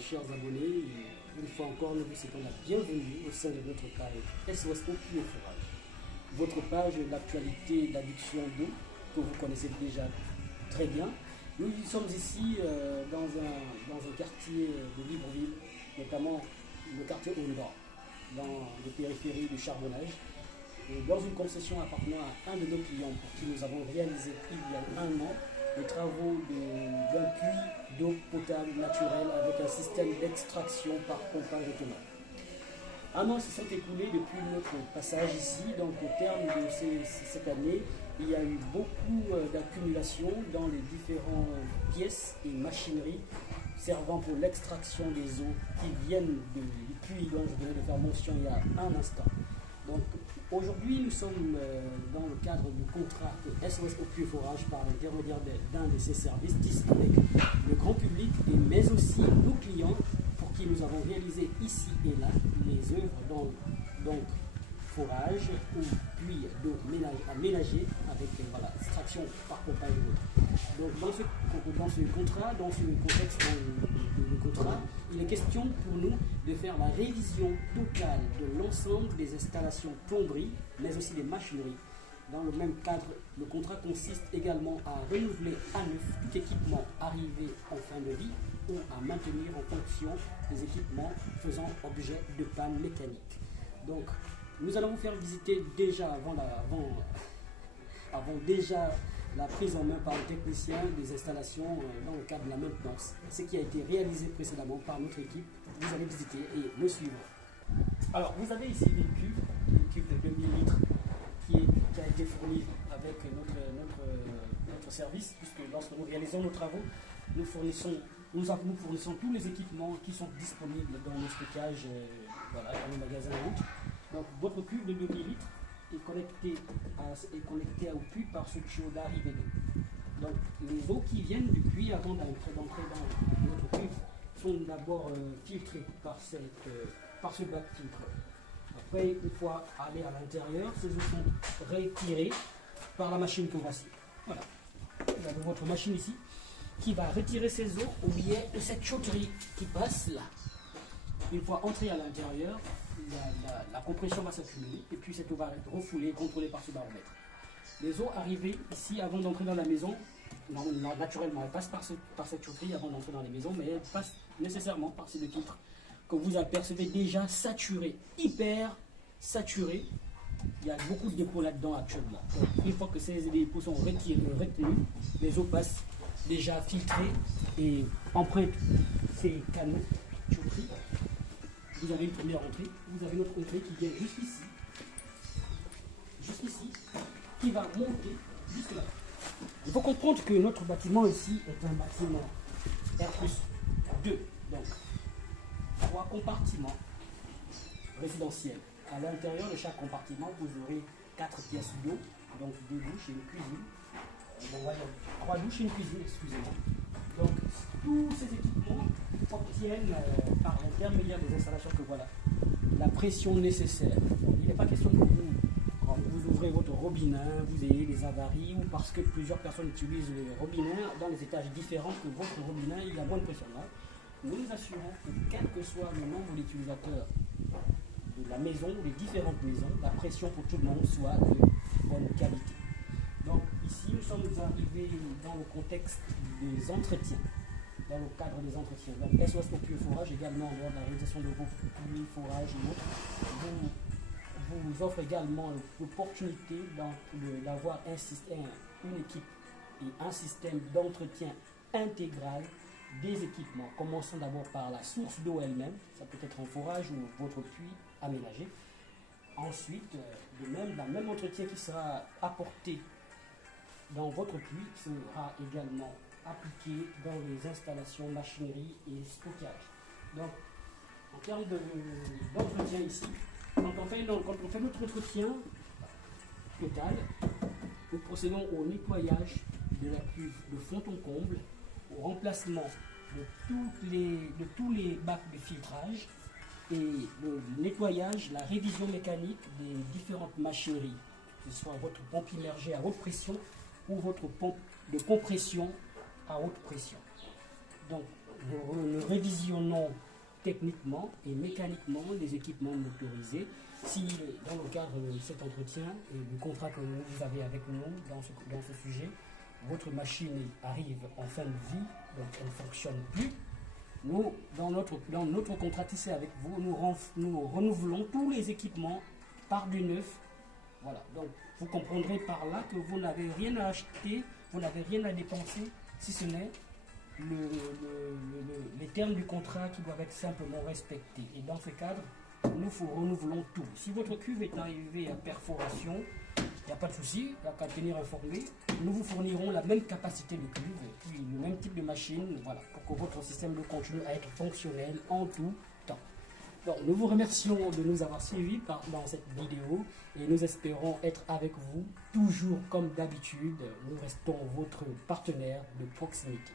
chers abonnés. Une fois encore, nous vous souhaitons la bienvenue au sein de notre page SOS Eau Pluie et Forage. Votre page d'actualité d'adduction d'eau que vous connaissez déjà très bien. Nous sommes ici dans un quartier de Libreville, notamment le quartier Onda, dans les périphéries du charbonnage, et dans une concession appartenant à un de nos clients pour qui nous avons réalisé il y a un an les travaux d'un puits d'eau potable naturelle avec un système d'extraction par pompage autonome. Un an se sont écoulés depuis notre passage ici, donc au terme de cette année, il y a eu beaucoup d'accumulation dans les différentes pièces et machineries servant pour l'extraction des eaux qui viennent du puits dont je venais de faire mention il y a un instant. Donc aujourd'hui, nous sommes dans le cadre du contrat SOS Eau Pluie et Forage par l'intermédiaire d'un de ces services tissés avec le grand public, mais aussi nos clients pour qui nous avons réalisé ici et là les œuvres donc forage ou puits d'eau aménagés avec extraction par pompage et autres. Donc dans ce contrat, dans ce contexte de contrat, il est question pour nous de faire la révision totale de l'ensemble des installations plomberie, mais aussi des machineries. Dans le même cadre, le contrat consiste également à renouveler à neuf tout équipement arrivé en fin de vie ou à maintenir en fonction des équipements faisant objet de panne mécanique. Donc, nous allons vous faire visiter déjà avant la prise en main par le technicien des installations dans le cadre de la maintenance. Ce qui a été réalisé précédemment par notre équipe, vous allez visiter et me suivre. Alors, vous avez ici une cuve de 2000 litres qui a été fournie avec notre service, puisque lorsque nous réalisons nos travaux, nous fournissons tous les équipements qui sont disponibles dans nos stockages, dans les magasins et autres. Donc, votre cuve de 2000 litres est connectée au puits par ce tuyau d'arrivée d'eau. Donc, les eaux qui viennent du puits avant d'entrer dans notre cuve sont d'abord filtrées par ce bac filtreur. Après, une fois allées à l'intérieur, ces eaux sont retirées par la machine qu'on va suivre. Voilà. Vous avez votre machine ici qui va retirer ces eaux au biais de cette chaudrie qui passe là. Une fois entrée à l'intérieur, la compression va s'accumuler et puis cette eau va être refoulée et contrôlée par ce baromètre. Les eaux arrivées ici avant d'entrer dans la maison, naturellement elles passent par cette chaudrie avant d'entrer dans les maisons, mais elles passent nécessairement par ces deux filtres que vous apercevez déjà saturés, hyper saturés. Il y a beaucoup de dépôts là-dedans actuellement. Donc, une fois que ces dépôts sont retenus, les eaux passent déjà filtrées et empruntent ces canaux chaudrie. Vous avez une première entrée, vous avez notre entrée qui vient jusqu'ici, qui va monter jusque là. Il faut comprendre que notre bâtiment ici est un bâtiment R+2, donc 3 compartiments résidentiels. À l'intérieur de chaque compartiment, vous aurez 4 pièces d'eau, donc 2 douches et une cuisine. Bon, voilà, 3 douches et une cuisine, excusez-moi. Donc, tous ces équipements obtiennent, par l'intermédiaire des installations que voilà, la pression nécessaire. Donc, il n'est pas question que quand vous ouvrez votre robinet, vous ayez des avaries, ou parce que plusieurs personnes utilisent le robinet dans les étages différents que votre robinet, il y a moins de pression là. Nous nous assurons que quel que soit le nombre d'utilisateurs de la maison, ou des différentes maisons, la pression pour tout le monde soit de bonne qualité. Donc ici, nous sommes arrivés dans le contexte des entretiens, dans le cadre des entretiens. Donc SOS Eau Pluie et Forage également, lors de la réalisation de vos pluies, forages et autres, vous offre également l'opportunité d'avoir une équipe et un système d'entretien intégral des équipements. Commençons d'abord par la source d'eau elle-même, ça peut être un forage ou votre puits aménagé. Ensuite, la même entretien qui sera apporté dans votre puits sera également appliqué dans les installations, machinerie et stockage. Donc, en termes d'entretien ici, quand on fait notre entretien total, nous procédons au nettoyage de la cuve de fond en comble, au remplacement de tous les bacs de filtrage et le nettoyage, la révision mécanique des différentes machineries, que ce soit votre pompe immergée à haute pression ou votre pompe de compression à haute pression. Donc, nous révisionnons techniquement et mécaniquement les équipements motorisés. Si dans le cadre de cet entretien et du contrat que vous avez avec nous dans ce sujet, votre machine arrive en fin de vie, donc elle ne fonctionne plus, nous, dans notre contrat tissé avec vous, nous renouvelons tous les équipements par du neuf. Voilà, donc vous comprendrez par là que vous n'avez rien à acheter, vous n'avez rien à dépenser, si ce n'est les termes du contrat qui doivent être simplement respectés. Et dans ce cadre, nous renouvelons tout. Si votre cuve est arrivée à perforation, il n'y a pas de souci, il n'y a qu'à tenir informé. Nous vous fournirons la même capacité de cuve, puis le même type de machine, voilà, pour que votre système continue à être fonctionnel en tout temps. Donc, nous vous remercions de nous avoir suivis dans cette vidéo et nous espérons être avec vous toujours comme d'habitude. Nous restons votre partenaire de proximité.